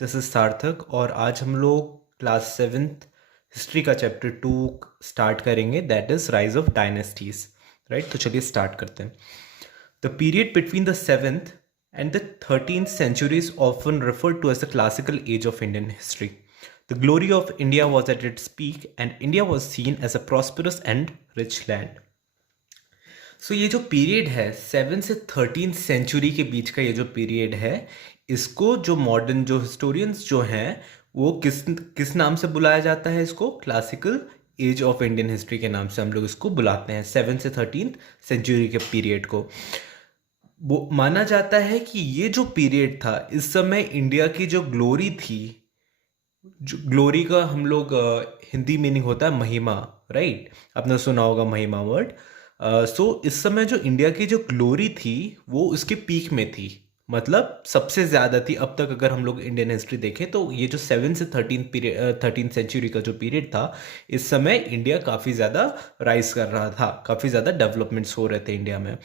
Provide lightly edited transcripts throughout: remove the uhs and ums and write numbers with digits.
This is सार्थक और आज हम लोग क्लास सेवेंथ हिस्ट्री का चैप्टर 2 स्टार्ट करेंगे, that is rise of dynasties. Right, तो चलिए स्टार्ट करते हैं। The period between the seventh and the 13th centuries often referred to as the classical age of Indian history. The glory of India was at its peak and India was seen as a prosperous and rich land. सो ये जो period है 7 से 13 century के बीच का, ये जो period है, इसको जो मॉडर्न जो हिस्टोरियंस जो हैं वो किस किस नाम से बुलाया जाता है? इसको classical as of Indian history के नाम से हम लोग इसको बुलाते हैं। 7 से 13 सेंचुरी के पीरियड को वो माना जाता है कि ये जो पीरियड था, इस समय इंडिया की जो ग्लोरी थी, जो ग्लोरी का हम लोग हिंदी मीनिंग होता है महिमा। राइट, आपने सुना होगा महिमा वर्ड। सो इस समय जो इंडिया की जो ग्लोरी थी वो उसके पीक में थी, मतलब सबसे ज़्यादा थी अब तक। अगर हम लोग इंडियन हिस्ट्री देखें तो ये जो 7 से 13 सेंचुरी का जो पीरियड था, इस समय इंडिया काफ़ी ज़्यादा राइज कर रहा था, काफ़ी ज़्यादा डेवलपमेंट्स हो रहे थे इंडिया में।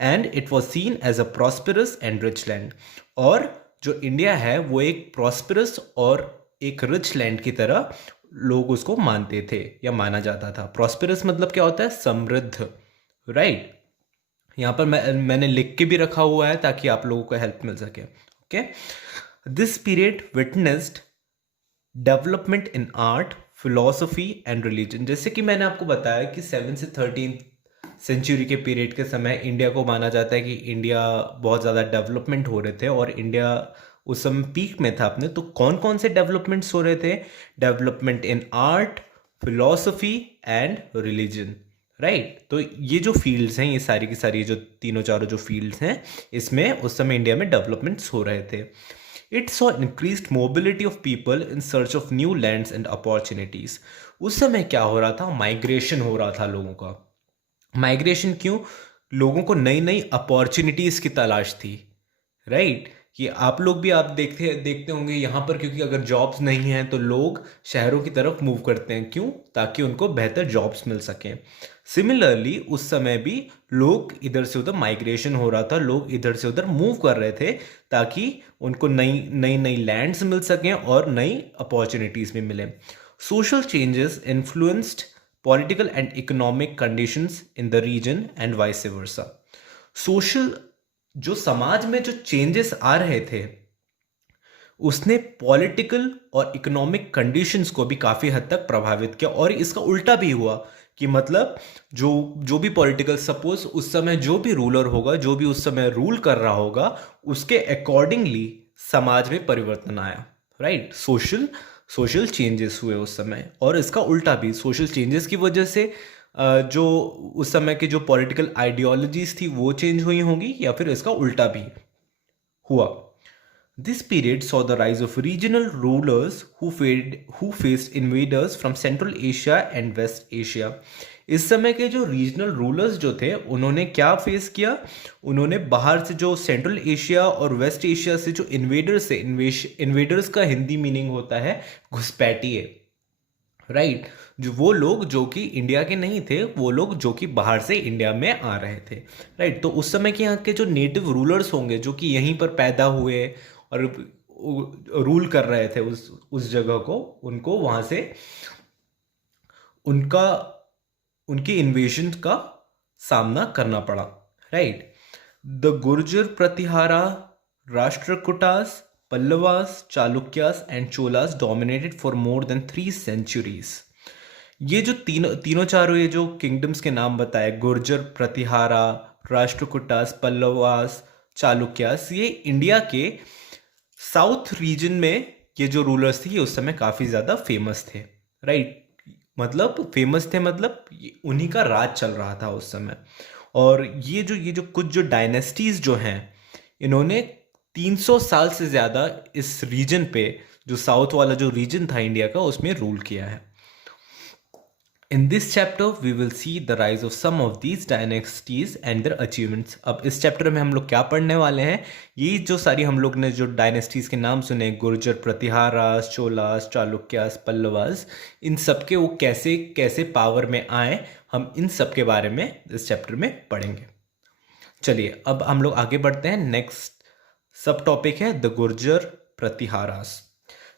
And it was seen as a prosperous and rich land. और जो इंडिया है वो एक प्रॉस्पेरस और एक रिच लैंड की तरह लोग उसको मानते थे या माना जाता था। प्रॉस्पेरस मतलब क्या होता है? समृद्ध। राइट, यहाँ पर मैंने लिख के भी रखा हुआ है ताकि आप लोगों को हेल्प मिल सके। Okay, this period witnessed development in art, philosophy and religion. जैसे कि मैंने आपको बताया कि 7 से 13 सेंचुरी के पीरियड के समय इंडिया को माना जाता है कि इंडिया बहुत ज़्यादा डेवलपमेंट हो रहे थे और इंडिया उस समय पीक में था अपने। तो कौन कौन से डेवलपमेंट्स हो रहे थे? Development in art, philosophy and religion. Right, तो ये जो फील्ड्स हैं, ये सारी की सारी जो तीनों चारों जो फील्ड्स हैं, इसमें उस समय इंडिया में डेवलपमेंट्स हो रहे थे। It saw increased mobility of people in search of new lands and opportunities. उस समय क्या हो रहा था? माइग्रेशन हो रहा था लोगों का। माइग्रेशन क्यों? लोगों को नई नई अपॉर्चुनिटीज की तलाश थी। राइट, कि आप लोग भी आप देखते देखते होंगे यहाँ पर, क्योंकि अगर जॉब्स नहीं हैं तो लोग शहरों की तरफ मूव करते हैं। क्यों? ताकि उनको बेहतर जॉब्स मिल सकें। सिमिलरली उस समय भी लोग इधर से उधर माइग्रेशन हो रहा था, लोग इधर से उधर मूव कर रहे थे ताकि उनको नई नई नई लैंड्स मिल सकें और नई अपॉर्चुनिटीज भी मिले। Social changes influenced political and economic conditions in the region and vice versa. Social, जो समाज में जो चेंजेस आ रहे थे, उसने पॉलिटिकल और इकोनॉमिक कंडीशंस को भी काफ़ी हद तक प्रभावित किया। और इसका उल्टा भी हुआ कि मतलब जो जो भी पॉलिटिकल, सपोज उस समय जो भी रूलर होगा, जो भी उस समय रूल कर रहा होगा, उसके अकॉर्डिंगली समाज में परिवर्तन आया। राइट, सोशल सोशल चेंजेस हुए उस समय। और इसका उल्टा भी, सोशल चेंजेस की वजह से जो उस समय की जो पॉलिटिकल आइडियोलॉजीज थी वो चेंज हुई होंगी, या फिर इसका उल्टा भी हुआ। This period saw the rise of regional rulers who faced invaders from Central Asia and West Asia. इस समय के जो रीजनल रूलर्स जो थे, उन्होंने क्या फेस किया? उन्होंने बाहर से जो सेंट्रल एशिया और वेस्ट एशिया से जो इन्वेडर्स थे, इन्वेडर्स का हिंदी मीनिंग होता है घुसपैठिए। राइट, जो वो लोग जो कि इंडिया के नहीं थे, वो लोग जो कि बाहर से इंडिया में आ रहे थे। राइट, तो उस समय के यहाँ के जो नेटिव रूलर्स होंगे, जो कि यहीं पर पैदा हुए और रूल कर रहे थे उस जगह को, उनको वहाँ से उनका उनकी इन्वेजन का सामना करना पड़ा। Right, the Gurjar Pratihara, Rashtrakutas, Pallavas, Chalukyas and Cholas dominated for more than 3 centuries। ये जो तीनों तीनों चारों ये जो किंगडम्स के नाम बताए, गुर्जर प्रतिहारा, राष्ट्रकूटास, पल्लवास, चालुक्यास, ये इंडिया के साउथ रीजन में ये जो रूलर्स थे, ये उस समय काफ़ी ज़्यादा फेमस थे। राइट, मतलब फेमस थे, मतलब उन्हीं का राज चल रहा था उस समय। और ये जो कुछ जो डायनेस्टीज जो हैं, इन्होंने 300 साल से ज़्यादा इस रीजन पे, जो साउथ वाला जो रीजन था इंडिया का, उसमें रूल किया है। In this chapter, we will see the rise of some of these dynasties and their achievements. अब इस चैप्टर में हम लोग क्या पढ़ने वाले हैं? ये जो सारी हम लोग ने जो डायनेस्टीज के नाम सुने, गुर्जर प्रतिहारास, चोलास, चालुक्यास, पल्लवास, इन सब के वो कैसे कैसे पावर में आए, हम इन सब के बारे में इस चैप्टर में पढ़ेंगे। चलिए अब हम लोग आगे बढ़ते हैं। नेक्स्ट सब टॉपिक है the Gurjar Pratiharas.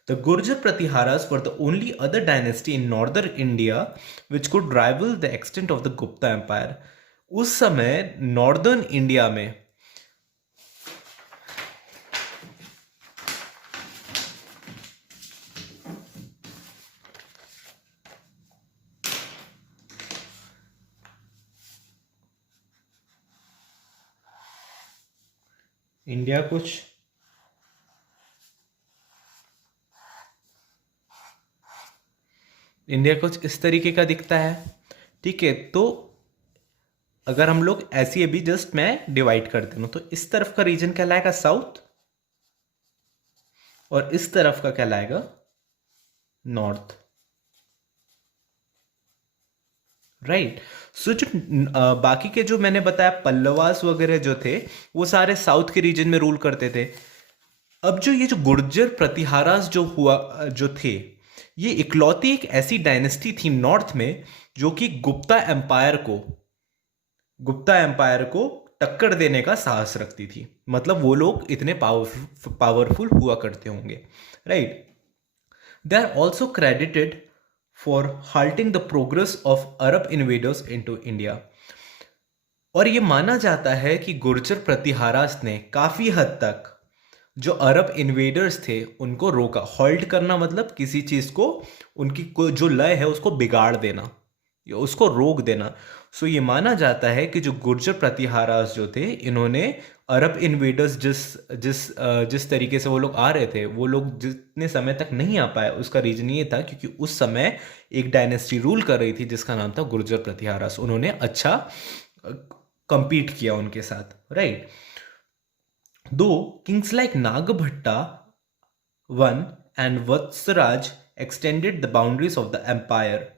The Gurjar Pratiharas were the only other dynasty in northern India which could rival the extent of the Gupta Empire. उस समय नॉर्दर्न इंडिया में इंडिया कुछ इस तरीके का दिखता है, ठीक है। तो अगर हम लोग ऐसी अभी जस्ट मैं डिवाइड कर दूं तो इस तरफ का रीजन कहलाएगा साउथ और इस तरफ का कहलाएगा नॉर्थ, राइट। सो जो बाकी के जो मैंने बताया पल्लवास वगैरह जो थे वो सारे साउथ के रीजन में रूल करते थे। अब जो ये जो गुर्जर प्रतिहारास जो थे ये इकलौती एक ऐसी डायनेस्टी थी नॉर्थ में जो कि गुप्ता एम्पायर को टक्कर देने का साहस रखती थी। मतलब वो लोग इतने पावरफुल हुआ करते होंगे, right. They are also credited for halting the progress of Arab invaders into India. और ये माना जाता है कि गुर्जर प्रतिहारास ने काफी हद तक जो अरब इन्वेडर्स थे उनको रोका। हॉल्ट करना मतलब किसी चीज को उनकी जो लय है उसको बिगाड़ देना या उसको रोक देना। सो ये माना जाता है कि जो गुर्जर प्रतिहारास जो थे इन्होंने अरब इन्वेडर्स जिस तरीके से वो लोग आ रहे थे वो लोग जितने समय तक नहीं आ पाए उसका रीजन ये था क्योंकि उस समय एक डायनेस्टी रूल कर रही थी जिसका नाम था गुर्जर प्रतिहारास। उन्होंने अच्छा कंपीट किया उनके साथ, right. Though kings like Nagabhatta I and Vatsaraj extended the boundaries of the empire,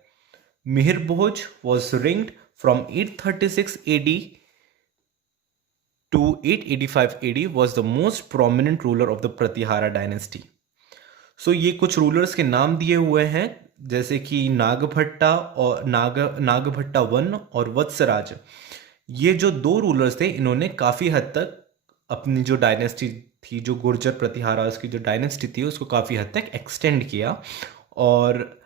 Mihir Bhoj was reigned from 836 AD to 885 AD was the most prominent ruler of the Pratihara dynasty. So ये कुछ rulers के नाम दिए हुए हैं जैसे कि नागभट्टा और नागभट्टा वन और वत्सराज। ये जो दो रूलर्स थे इन्होंने काफ़ी हद तक अपनी जो डायनेस्टी थी, जो गुर्जर प्रतिहारास की जो डायनेस्टी थी उसको काफ़ी हद तक एक्सटेंड किया। और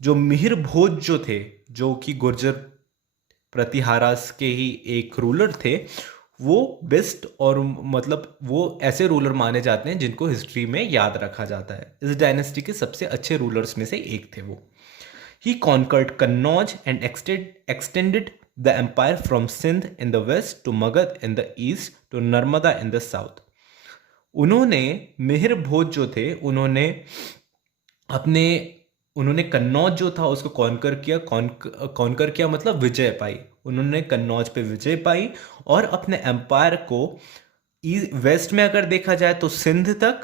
जो मिहिर भोज जो थे जो कि गुर्जर प्रतिहारास के ही एक रूलर थे वो बेस्ट और मतलब वो ऐसे रूलर माने जाते हैं जिनको हिस्ट्री में याद रखा जाता है। इस डायनेस्टी के सबसे अच्छे रूलर्स में से एक थे वो। He conquered Kannauj and extended the empire from Sindh in the west to Magad in the east to Narmada in the south. उन्होंने मिहिर भोज जो थे उन्होंने कन्नौज जो था उसको कॉन्कर किया मतलब विजय पाई। उन्होंने कन्नौज पे विजय पाई और अपने एम्पायर को वेस्ट में अगर देखा जाए तो सिंध तक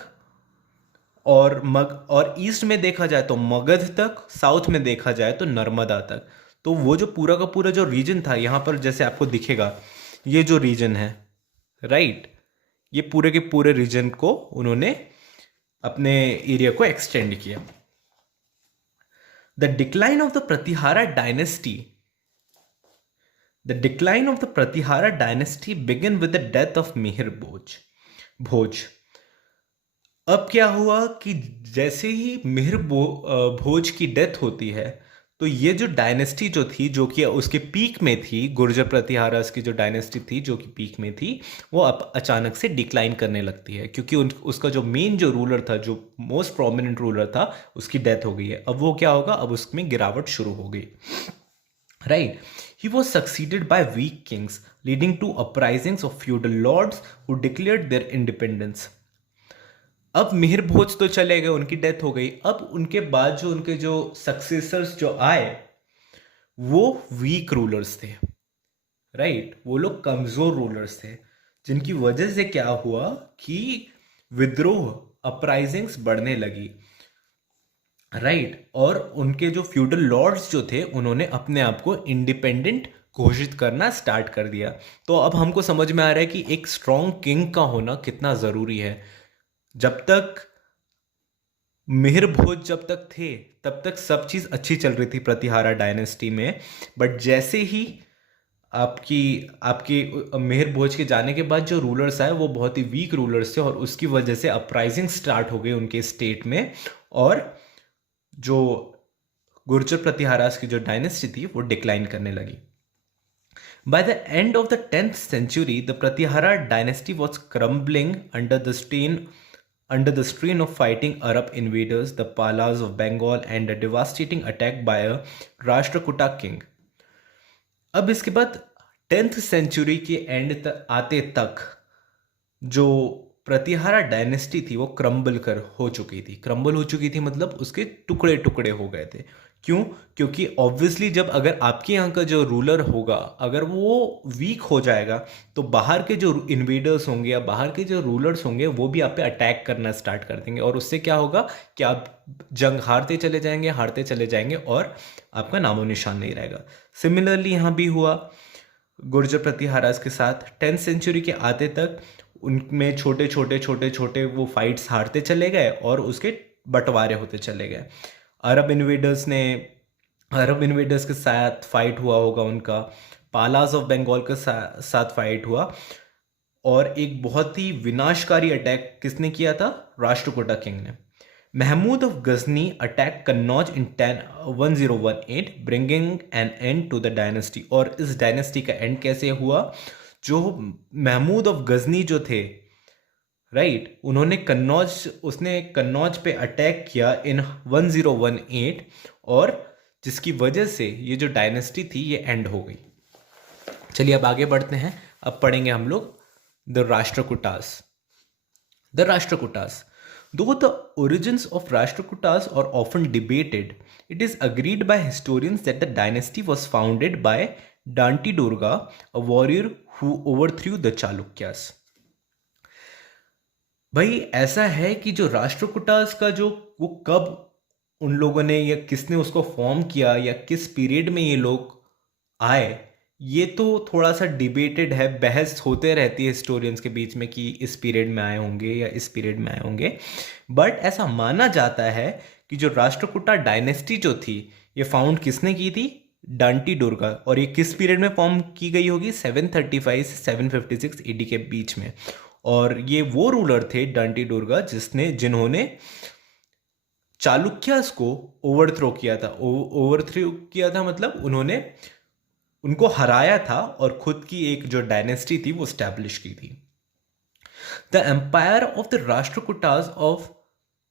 और ईस्ट में देखा जाए तो मगध तक, साउथ में देखा जाए तो नर्मदा तक। तो वो जो पूरा का पूरा जो रीजन था यहाँ पर जैसे आपको दिखेगा ये जो रीजन है, राइट, ये पूरे के पूरे रीजन को उन्होंने अपने एरिया को एक्सटेंड किया। The decline of the Pratihara dynasty begin with the death of Mihir Bhoj. अब क्या हुआ कि जैसे ही मिहिर भोज की डेथ होती है तो ये जो डायनेस्टी जो थी जो कि उसके पीक में थी, गुर्जर प्रतिहारास की जो डायनेस्टी थी जो कि पीक में थी वो अब अचानक से डिक्लाइन करने लगती है क्योंकि उसका जो मेन जो रूलर था, जो मोस्ट प्रोमिनेंट रूलर था, उसकी डेथ हो गई है। अब वो क्या होगा, अब उसमें गिरावट शुरू हो गई, right. He was succeeded by weak kings leading to uprisings of feudal lords who declared their independence. अब मिहिर भोज तो चले गए, उनकी डेथ हो गई। अब उनके बाद जो उनके जो सक्सेसर्स जो आए वो वीक रूलर्स थे, राइट। वो लोग कमजोर रूलर्स थे जिनकी वजह से क्या हुआ कि विद्रोह, अपराइजिंग्स बढ़ने लगी, राइट। और उनके जो फ्यूडल लॉर्ड्स जो थे उन्होंने अपने आप को इंडिपेंडेंट घोषित करना स्टार्ट कर दिया। तो अब हमको समझ में आ रहा है कि एक स्ट्रॉन्ग किंग का होना कितना ज़रूरी है। जब तक मिहिर भोज जब तक थे तब तक सब चीज़ अच्छी चल रही थी प्रतिहारा डायनेस्टी में, बट जैसे ही आपकी आपके मेहर भोज के जाने के बाद जो रूलर्स आए वो बहुत ही वीक रूलर्स थे और उसकी वजह से अपराइजिंग स्टार्ट हो गई उनके स्टेट में, और जो गुर्जर प्रतिहारास की जो डायनेस्टी थी वो डिक्लाइन करने लगी. By the end of the 10th century, the Pratihara dynasty was crumbling under the strain of fighting Arab invaders, the Palas of Bengal, and a devastating attack by a Rashtrakuta king. अब इसके बाद 10th century के and तक आते तक जो Pratihara dynasty थी वो क्रम्बल हो चुकी थी. क्रम्बल हो चुकी थी मतलब उसके टुकड़े टुकड़े हो गए थे. क्यों? क्योंकि ऑब्वियसली जब अगर आपके यहाँ का जो रूलर होगा अगर वो वीक हो जाएगा तो बाहर के जो इन्वेडर्स होंगे या बाहर के जो रूलर्स होंगे वो भी आप पे अटैक करना स्टार्ट कर देंगे, और उससे क्या होगा कि आप जंग हारते चले जाएंगे और आपका नामो निशान नहीं रहेगा. सिमिलरली यहाँ भी हुआ गुर्जर प्रतिहारास के साथ. 10th सेंचुरी के आते तक उनमें छोटे वो फाइट्स हारते चले गए और उसके बंटवारे होते चले गए. अरब इन्वेडर्स के साथ फाइट हुआ होगा उनका, पालास ऑफ बंगाल के साथ फाइट हुआ, और एक बहुत ही विनाशकारी अटैक किसने किया था? राष्ट्रकूटा किंग ने. Mahmud of Ghazni attack Kannauj in 1018 bringing an end to the dynasty. और इस डायनेस्टी का एंड कैसे हुआ? जो महमूद ऑफ गजनी जो थे, राइट, उसने कन्नौज पे अटैक किया इन 1018, और जिसकी वजह से ये जो डायनेस्टी थी ये एंड हो गई. चलिए अब आगे बढ़ते हैं. अब पढ़ेंगे हम लोग the Rashtrakutas. Though the origins of Rashtrakutas are often debated, it is agreed by historians that the dynasty was founded by Danti Durga, a warrior who overthrew the Chalukyas. भाई ऐसा है कि जो राष्ट्रकूटास का जो वो कब उन लोगों ने या किसने उसको फॉर्म किया या किस पीरियड में ये लोग आए, ये तो थोड़ा सा डिबेटेड है. बहस होते रहती है हिस्टोरियंस के बीच में कि इस पीरियड में आए होंगे या इस पीरियड में आए होंगे. बट ऐसा माना जाता है कि जो राष्ट्रकूटा डायनेस्टी जो थी ये फाउंड किसने की थी? डांटी दुर्गा. और ये किस पीरियड में फॉर्म की गई होगी? 735 से 756 एडी के बीच में. और ये वो रूलर थे डांटी दुर्गा जिन्होंने चालुक्यास को ओवरथ्रो किया था. मतलब उन्होंने उनको हराया था और खुद की एक जो डायनेस्टी थी वो स्टैब्लिश की थी. The empire of the Rashtrakutas of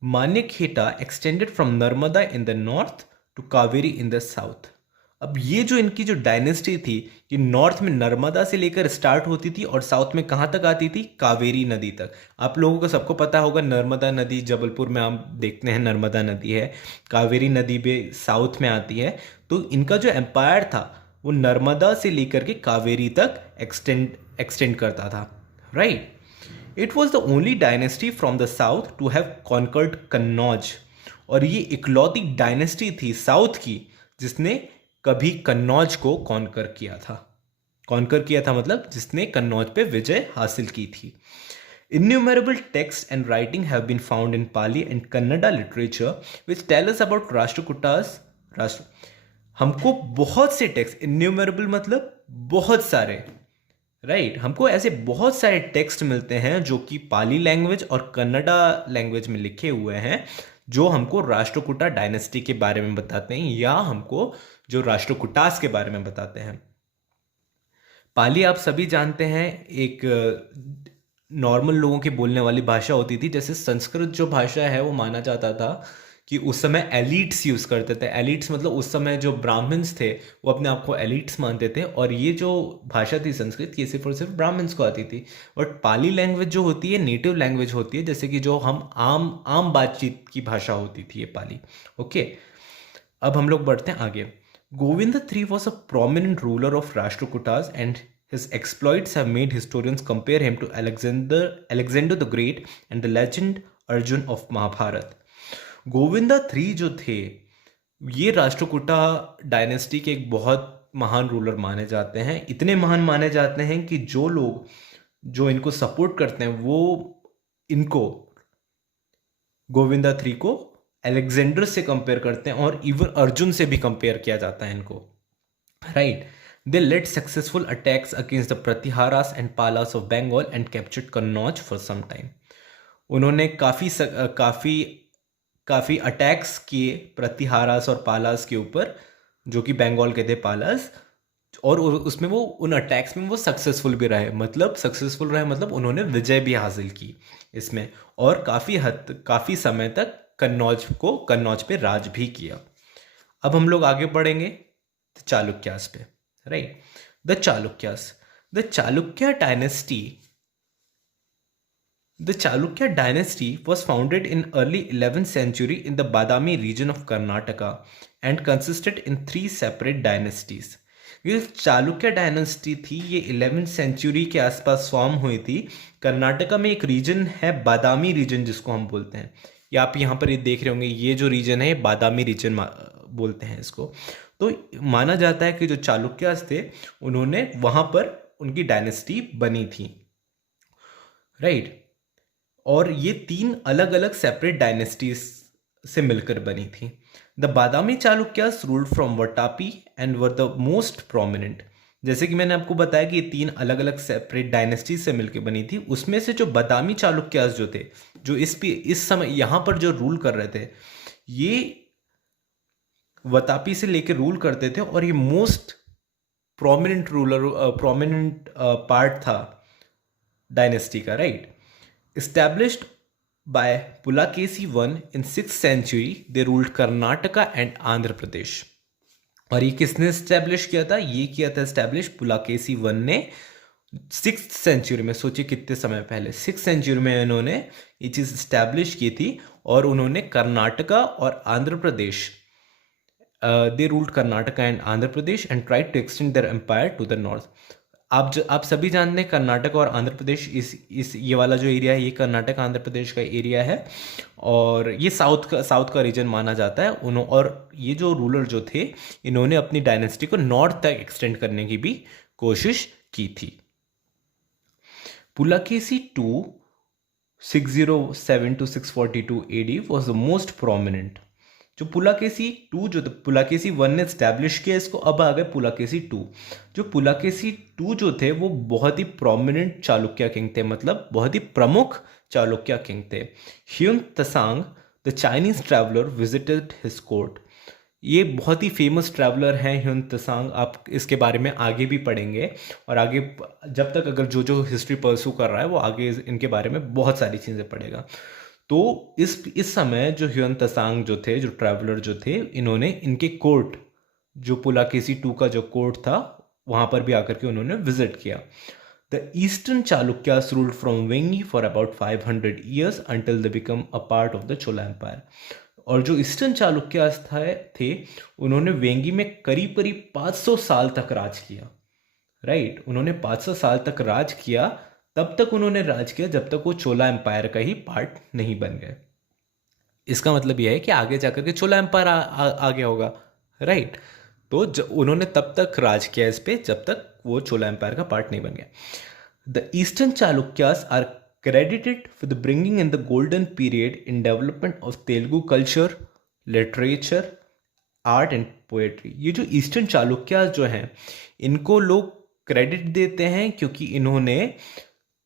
Manyakheta extended from Narmada in the north to Kaveri in the south. अब ये जो इनकी जो डायनेस्टी थी ये नॉर्थ में नर्मदा से लेकर स्टार्ट होती थी और साउथ में कहाँ तक आती थी? कावेरी नदी तक. आप लोगों को सबको पता होगा नर्मदा नदी जबलपुर में आप देखते हैं नर्मदा नदी है, कावेरी नदी भी साउथ में आती है. तो इनका जो एम्पायर था वो नर्मदा से लेकर के कावेरी तक एक्सटेंड करता था, right. It was the only dynasty from the south to have conquered Kannauj. और ये इकलौती डायनेस्टी थी साउथ की जिसने कभी कन्नौज को कॉन्कर किया था मतलब जिसने कन्नौज पे विजय हासिल की थी. Innumerable texts and writing have been found in Pali and Kannada literature which tell us about Rashtrakutas. हमको बहुत से टेक्स्ट, इन्यूमरेबल मतलब बहुत सारे, राइट, हमको ऐसे बहुत सारे टेक्स्ट मिलते हैं जो कि पाली लैंग्वेज और कन्नड़ा लैंग्वेज में लिखे हुए हैं जो हमको राष्ट्रकूटा डायनेस्टी के बारे में बताते हैं या हमको जो राष्ट्रकूटास के बारे में बताते हैं. पाली आप सभी जानते हैं एक नॉर्मल लोगों के बोलने वाली भाषा होती थी. जैसे संस्कृत जो भाषा है वो माना जाता था कि उस समय एलिट्स यूज़ करते थे. एलिट्स मतलब उस समय जो ब्राह्मण्स थे वो अपने आप को एलिट्स मानते थे और ये जो भाषा थी संस्कृत ये सिर्फ और सिर्फ ब्राह्मण्स को आती थी. बट पाली लैंग्वेज जो होती है नेटिव लैंग्वेज होती है, जैसे कि जो हम आम बातचीत की भाषा होती थी ये पाली. ओके, अब हम लोग बढ़ते हैं आगे. Govind III was a prominent ruler of Rashtrakutas and his exploits have made historians compare him to Alexander the Great and the legend Arjun of Mahabharata. Govinda III जो थे ये राष्ट्रकूटा डायनेस्टी के एक बहुत महान रूलर माने जाते हैं. इतने महान माने जाते हैं कि जो लोग जो इनको सपोर्ट करते हैं वो इनको गोविंदा III को अलेक्जेंडर से कंपेयर करते हैं और इवन अर्जुन से भी कंपेयर किया जाता है इनको, right. They led successful attacks against the Pratiharas and Palas of Bengal and captured Kannauj for some time. उन्होंने काफ़ी अटैक्स किए प्रतिहारास और पालास के ऊपर, जो कि बंगाल के थे पालास, और उसमें वो उन अटैक्स में वो सक्सेसफुल भी रहे, मतलब उन्होंने विजय भी हासिल की इसमें, और काफ़ी समय तक कन्नौज पे राज भी किया। अब हम लोग आगे बढ़ेंगे चालुक्यास पे, right. The Chalukya dynasty was founded in early 11th century in the Badami region of Karnataka and consisted in 3 separate dynasties. ये चालुक्य डायनेस्टी थी, ये 11th सेंचुरी के आसपास फॉर्म हुई थी। कर्नाटका में एक रीजन है बादामी रीजन जिसको हम बोलते हैं, ये आप यहाँ पर ये देख रहे होंगे, ये जो रीजन है ये बादामी रीजन बोलते हैं इसको। तो माना जाता है कि जो चालुक्यास थे उन्होंने वहाँ पर उनकी डायनेस्टी बनी थी, राइट। और ये 3 अलग अलग सेपरेट डायनेस्टीज से मिलकर बनी थी। The Badami Chalukyas ruled from Vatapi and were the most prominent. जैसे कि मैंने आपको बताया कि ये 3 अलग अलग सेपरेट डायनेस्टीज से मिलकर बनी थी, उसमें से जो बादामी चालुक्यास जो थे, जो इस समय यहाँ पर जो रूल कर रहे थे, ये वतापी से लेकर रूल करते थे, और ये मोस्ट प्रोमिनेंट पार्ट था डायनेस्टी का, right. Established by Pulakesi I in 6th century, they ruled Karnataka and Andhra Pradesh. और ये किसने एस्टैब्लिश किया था? ये किया था एस्टैब्लिश पुलाकेसी I ने 6th सेंचुरी में। सोचिए कितने समय पहले, 6th सेंचुरी में इन्होंने ये चीज़ एस्टैब्लिश की थी, और उन्होंने कर्नाटका और Andhra Pradesh, they ruled Karnataka and Andhra Pradesh and tried to extend their empire to the north. आप सभी जानते हैं कर्नाटक और आंध्र प्रदेश, ये वाला जो एरिया है ये कर्नाटक आंध्र प्रदेश का एरिया है, और ये साउथ का रीजन माना जाता है। और ये जो रूलर जो थे, इन्होंने अपनी डायनेस्टी को नॉर्थ तक एक्सटेंड करने की भी कोशिश की थी। पुलाकेसी II 607 to 642 AD was the most prominent। जो पुलाकेसी II जो पुलाकेसी I ने स्टैब्लिश किया इसको, अब आ गए पुलाकेसी II। जो पुलाकेसी II जो थे वो बहुत ही प्रोमिनेंट चालुक्य किंग थे, मतलब बहुत ही प्रमुख चालुक्य किंग थे। Hiuen Tsang the Chinese traveller visited his court. ये बहुत ही फेमस ट्रैवलर हैं ह्युन त्सांग, आप इसके बारे में आगे भी पढ़ेंगे, और आगे जब तक अगर जो हिस्ट्री परस्यू कर रहा है वो आगे इनके बारे में बहुत सारी चीज़ें पढ़ेगा। तो इस समय जो ह्युन त्सांग जो थे, जो ट्रैवलर जो थे, इन्होंने इनके कोर्ट, जो पुलाकेसी II का जो कोर्ट था, वहाँ पर भी आकर के उन्होंने विजिट किया। The eastern Chalukyas ruled from Vengi for about 500 years until they become a part of the Chola Empire। और जो ईस्टर्न चालुक्यास थे उन्होंने वेंगी में करीब 500 साल तक राज किया, राइट। उन्होंने 500 साल तक राज किया, तब तक उन्होंने राज किया जब तक वो चोला एम्पायर का ही पार्ट नहीं बन गए। इसका मतलब यह है कि आगे जाकर के चोला एम्पायर आ गया होगा, राइट। तो उन्होंने तब तक राज किया इस पे जब तक वो चोला एम्पायर का पार्ट नहीं बन गया। The eastern Chalukyas are credited for the bringing in the golden period in development of Telugu culture, literature, art and poetry। ये जो ईस्टर्न चालुक्यास जो हैं, इनको लोग क्रेडिट देते हैं क्योंकि इन्होंने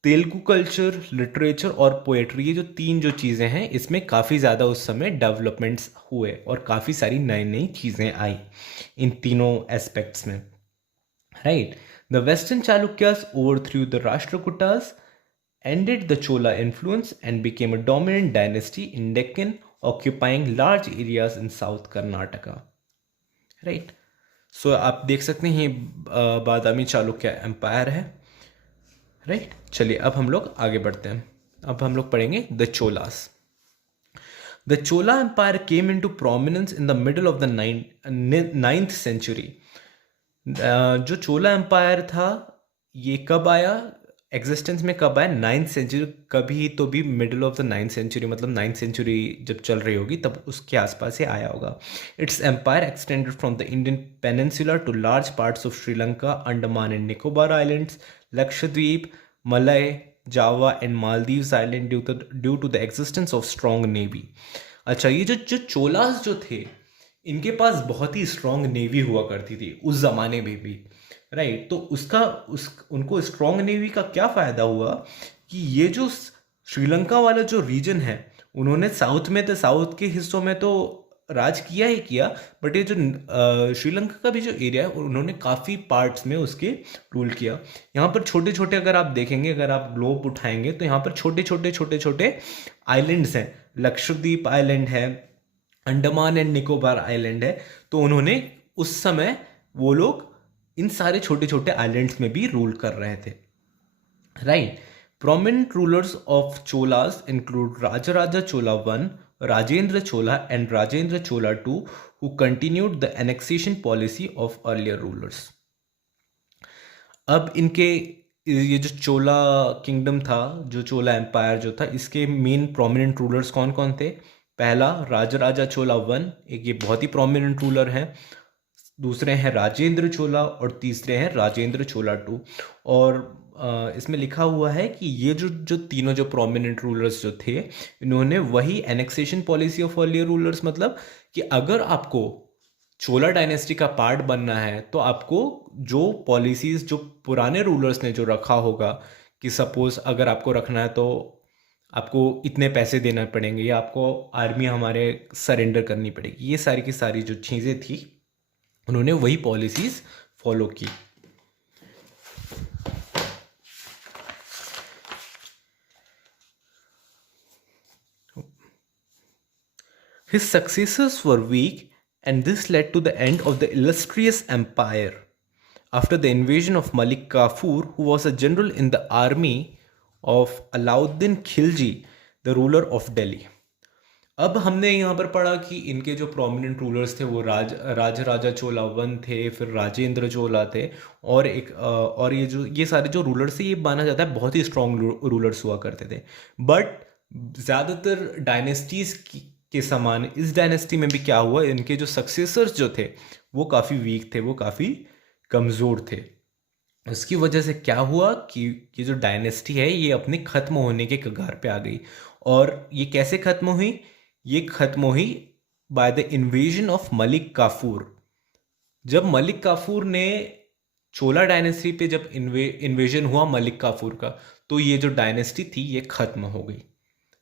तेलुगु कल्चर, लिटरेचर और पोएट्री, ये जो 3 जो चीज़ें हैं, इसमें काफ़ी ज़्यादा उस समय डेवलपमेंट्स हुए और काफ़ी सारी नई नई चीज़ें आई इन तीनों एस्पेक्ट्स में, right. The western Chalukyas overthrew the Rashtrakutas, ended the Chola influence and became a dominant dynasty in Deccan, occupying large areas in South Karnataka, right। So आप देख सकते हैं ये बादामी चालुक्य एम्पायर है, राइट। चलिए अब हम लोग आगे बढ़ते हैं, अब हम लोग पढ़ेंगे the Cholas. The Chola empire came into prominence in the middle of the 9th century. जो चोला एम्पायर था ये कब आया, एग्जिस्टेंस में कब आया, 9th सेंचुरी। कभी तो भी middle of the 9th century, मतलब 9th सेंचुरी जब चल रही होगी तब उसके आसपास ही आया होगा। Its empire extended from the Indian peninsula to large parts of Sri Lanka, Andaman and Nicobar islands, Lakshadweep, Malay, Java and Maldives island due to the existence of strong navy. अच्छा, ये जो चोलास जो थे, इनके पास बहुत ही स्ट्रॉन्ग नेवी हुआ करती थी उस जमाने में भी, राइट। तो उनको स्ट्रॉन्ग नेवी का क्या फ़ायदा हुआ कि ये जो श्रीलंका वाला जो रीजन है, उन्होंने साउथ के हिस्सों में तो राज किया ही किया, बट ये जो श्रीलंका का भी जो एरिया है उन्होंने काफ़ी पार्ट्स में उसके रूल किया। यहाँ पर छोटे छोटे अगर आप देखेंगे, अगर आप ग्लोब उठाएंगे तो यहाँ पर छोटे छोटे आइलैंड्स हैं। लक्षद्वीप आइलैंड है, अंडमान एंड निकोबार आइलैंड है। तो उन्होंने उस समय वो लोग इन सारे छोटे छोटे आइलैंड्स में भी रूल कर रहे थे, right. Prominent rulers of Cholas include Rajaraja Chola I, Rajendra Chola and Rajendra Chola II, who continued the annexation policy of earlier rulers. अब इनके ये जो चोला किंगडम था, जो चोला एम्पायर जो था, इसके मेन प्रोमिनेंट रूलर्स कौन कौन थे? पहला राजराजा चोला वन, एक ये बहुत ही प्रोमिनेंट रूलर हैं। दूसरे हैं राजेंद्र चोला और तीसरे हैं राजेंद्र चोला टू। और इसमें लिखा हुआ है कि ये जो तीनों जो प्रोमिनेंट रूलर्स जो थे, इन्होंने वही annexation policy of earlier rulers, मतलब कि अगर आपको चोला डायनेस्टी का पार्ट बनना है तो आपको जो पॉलिसीज जो पुराने रूलर्स ने जो रखा होगा, कि सपोज अगर आपको रखना है तो आपको इतने पैसे देना पड़ेंगे या आपको आर्मी हमारे सरेंडर करनी पड़ेगी, ये सारी की सारी जो चीज़ें थी उन्होंने वही पॉलिसीज फॉलो की। His successors were weak, and this led to the end of the illustrious empire. After the invasion of Malik Kafur, who was a general in the army of Alauddin Khilji, the ruler of Delhi. अब हमने यहाँ पर पढ़ा कि इनके जो prominent rulers थे वो राजा चोला वन थे, फिर राजेंद्र चोला थे, और ये सारे जो रूलर्स थे ये माना जाता है बहुत ही स्ट्रॉन्ग रूलर्स हुआ करते थे। बट ज़्यादातर डायनेस्टीज़ के समान इस डायनेस्टी में भी क्या हुआ, इनके जो सक्सेसर्स जो थे वो काफ़ी वीक थे, वो काफ़ी कमज़ोर थे। उसकी वजह से क्या हुआ कि ये जो डायनेस्टी है ये अपने ख़त्म होने के कगार पे आ गई। और ये कैसे ख़त्म हुई? ये ख़त्म हुई by the invasion of Malik Kafur. जब मलिक काफूर ने चोला डायनेस्टी पे जब इन्वेजन हुआ मलिक काफूर का, तो ये जो डायनेस्टी थी ये ख़त्म हो गई,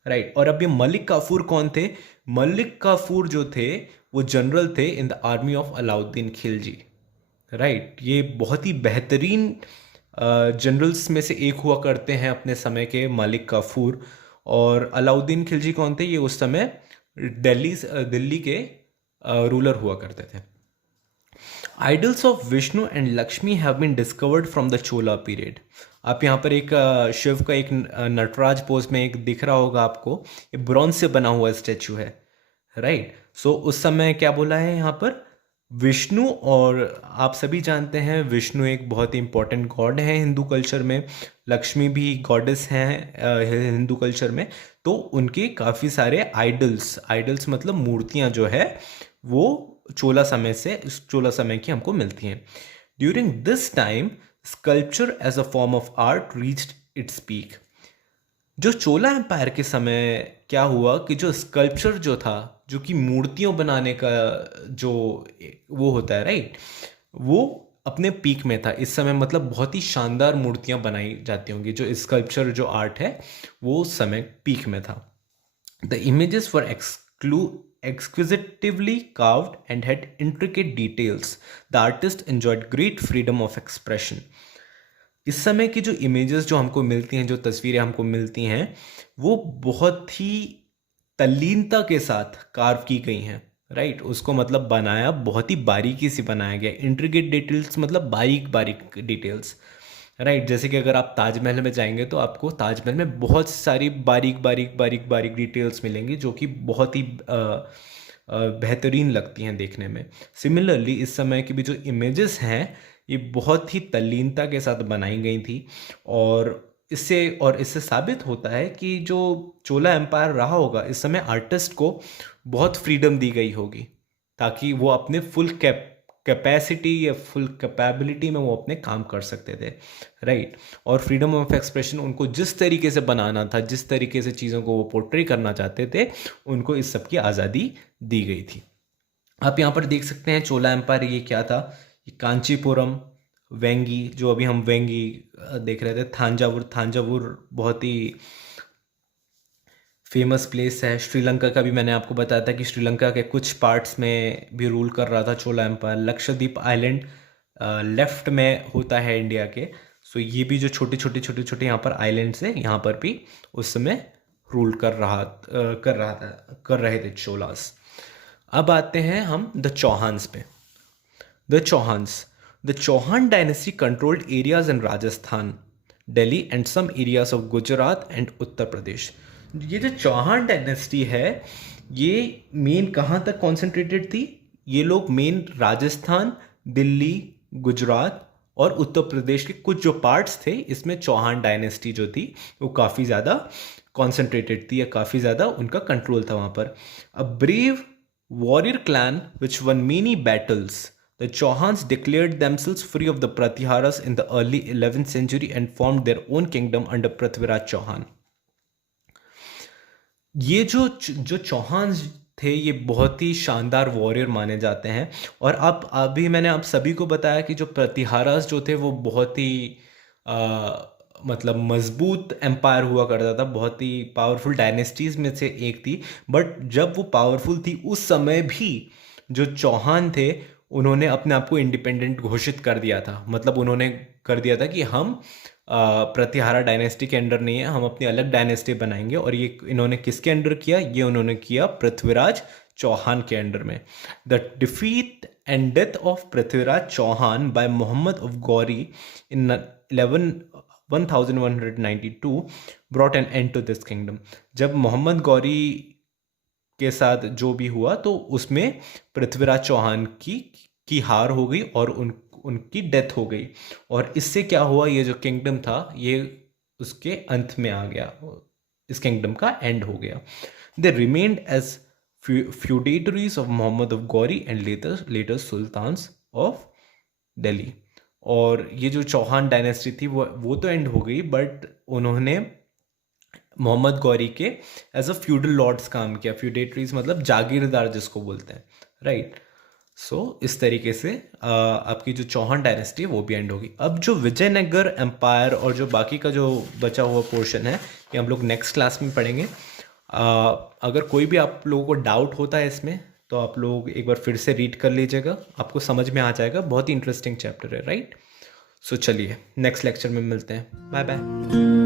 राइट। और अब ये मलिक काफूर कौन थे? मलिक काफूर जो थे वो जनरल थे in the army of Alauddin Khilji, right. ये बहुत ही बेहतरीन जनरल्स में से एक हुआ करते हैं अपने समय के मलिक काफूर। और अलाउद्दीन खिलजी कौन थे? ये उस समय दिल्ली के रूलर हुआ करते थे। Idols of Vishnu and Lakshmi have been discovered from the Chola period. आप यहाँ पर एक शिव का एक नटराज पोज में एक दिख रहा होगा आपको, ये ब्रॉन्ज से बना हुआ स्टैचू है, राइट। सो उस समय क्या बोला है यहाँ पर? विष्णु, और आप सभी जानते हैं विष्णु एक बहुत ही इंपॉर्टेंट गॉड है हिंदू कल्चर में, लक्ष्मी भी गॉडेस हैं हिंदू कल्चर में। तो उनके काफ़ी सारे आइडल्स मतलब मूर्तियाँ जो है वो चोला समय की हमको मिलती हैं। During this time sculpture as a form of art reached its peak. जो चोला एम्पायर के समय क्या हुआ कि जो स्कल्पचर जो था, जो कि मूर्तियों बनाने का जो वो होता है, राइट, वो अपने पीक में था इस समय। मतलब बहुत ही शानदार मूर्तियां बनाई जाती होंगी। जो स्कल्पचर जो आर्ट है वो उस समय पीक में था। The images were exquisitively carved and had intricate details. The artist enjoyed great freedom of expression. इस समय की जो इमेजेस जो हमको मिलती हैं, जो तस्वीरें हमको मिलती हैं, वो बहुत ही तल्लीनता के साथ कार्व की गई हैं, राइट। उसको मतलब बनाया बहुत ही बारीकी से बनाया गया। इंट्रिकेट डिटेल्स मतलब बारीक डिटेल्स, राइट। जैसे कि अगर आप ताजमहल में जाएंगे तो आपको ताजमहल में बहुत सारी बारीक डिटेल्स मिलेंगी जो कि बहुत ही बेहतरीन लगती हैं देखने में। सिमिलरली इस समय की भी जो इमेजेस हैं ये बहुत ही तल्लीनता के साथ बनाई गई थी। और इससे साबित होता है कि जो चोला एम्पायर रहा होगा इस समय आर्टिस्ट को बहुत फ्रीडम दी गई होगी ताकि वो अपने फुल कैपेसिटी या फुल कैपेबिलिटी में वो अपने काम कर सकते थे, राइट। और फ्रीडम ऑफ एक्सप्रेशन उनको जिस तरीके से बनाना था, जिस तरीके से चीज़ों को वो पोर्ट्रे करना चाहते थे, उनको इस सब की आज़ादी दी गई थी। आप यहाँ पर देख सकते हैं चोला एम्पायर ये क्या था? ये कांचीपुरम, वेंगी, जो अभी हम वेंगी देख रहे थे, थांजावुर बहुत ही फेमस प्लेस है। श्रीलंका का भी मैंने आपको बताया था कि श्रीलंका के कुछ पार्ट्स में भी रूल कर रहा था चोला एम्पायर। लक्षद्वीप आइलैंड लेफ्ट में होता है इंडिया के। सो ये भी जो छोटे यहाँ पर आइलैंड्स हैं, यहाँ पर भी उस समय रूल कर रहे थे चोलास। अब आते हैं हम द चौहान्स पे। The Chauhans, the Chauhan dynasty controlled areas in Rajasthan, Delhi and some areas of Gujarat and Uttar Pradesh. ये जो चौहान डायनेस्टी है, ये मेन कहाँ तक कॉन्सेंट्रेटेड थी? ये लोग मेन राजस्थान, दिल्ली, गुजरात और उत्तर प्रदेश के कुछ जो पार्ट्स थे, इसमें चौहान डायनेस्टी जो थी वो काफ़ी ज़्यादा कॉन्सेंट्रेटेड थी, या काफ़ी ज़्यादा उनका कंट्रोल था वहाँ पर। A brave warrior clan which won many battles, the Chauhans declared themselves free of the Pratiharas in the early 11th century and formed their own kingdom under Prithviraj Chauhan. ये जो चौहान थे, ये बहुत ही शानदार वॉरियर माने जाते हैं। और अब अभी मैंने आप सभी को बताया कि जो प्रतिहारास जो थे वो बहुत ही मतलब मजबूत एम्पायर हुआ करता था, बहुत ही पावरफुल डायनेस्टीज में से एक थी। बट जब वो पावरफुल थी उस समय भी जो चौहान थे उन्होंने अपने आप को इंडिपेंडेंट घोषित कर दिया था। मतलब उन्होंने कर दिया था कि हम प्रतिहारा डायनेस्टी के अंडर नहीं है, हम अपनी अलग डायनेस्टी बनाएंगे। और ये इन्होंने किसके अंडर किया? ये उन्होंने किया पृथ्वीराज चौहान के अंडर में। The defeat and death of Prithviraj Chauhan by Mohammad of Ghori in 1192 brought an end to this kingdom. जब मोहम्मद गौरी के साथ जो भी हुआ तो उसमें पृथ्वीराज चौहान की हार हो गई और उनकी डेथ हो गई। और इससे क्या हुआ, ये जो किंगडम था ये उसके अंत में आ गया, इस किंगडम का एंड हो गया। They remained as feudatories of Mohammad of Ghori and later sultans of Delhi. और ये जो चौहान डायनेस्टी थी वो तो एंड हो गई, बट उन्होंने मोहम्मद गौरी के एज अ फ्यूडल लॉर्ड्स काम किया। फ्यूडेटरीज मतलब जागीरदार जिसको बोलते हैं, राइट। सो इस तरीके से आपकी जो चौहान डायनेस्टी है वो भी एंड होगी। अब जो विजयनगर एम्पायर और जो बाकी का जो बचा हुआ पोर्शन है ये हम लोग नेक्स्ट क्लास में पढ़ेंगे। अगर कोई भी आप लोगों को डाउट होता है इसमें तो आप लोग एक बार फिर से रीड कर लीजिएगा, आपको समझ में आ जाएगा। बहुत ही इंटरेस्टिंग चैप्टर है, राइट। सो चलिए नेक्स्ट लेक्चर में मिलते हैं। Bye bye.